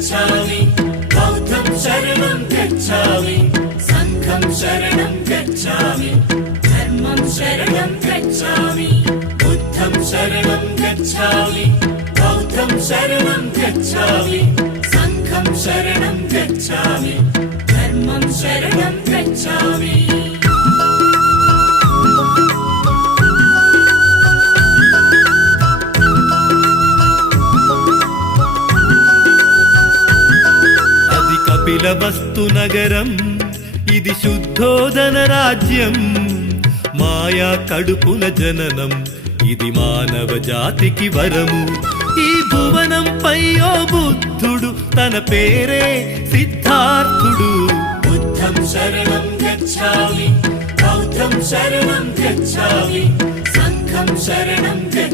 गच्छामि बौद्धं शरणं गच्छामि संघं शरणं गच्छामि धर्मं शरणं गच्छामि बुद्धं शरणं गच्छामि बौद्धं शरणं गच्छामि संघं शरणं गच्छामि धर्मं शरणं गच्छामि కపిలవస్తు నగరం ఇది శుద్ధోదన రాజ్యం మాయా కడుపుల జననం ఇది మానవ జాతికి వరము ఈ భువనంపై ఓ బుద్ధుడు తన పేరే సిద్ధార్థుడు बुद्धं शरणं गच्छामि बौद्धं शरणं गच्छामि संघं शरणं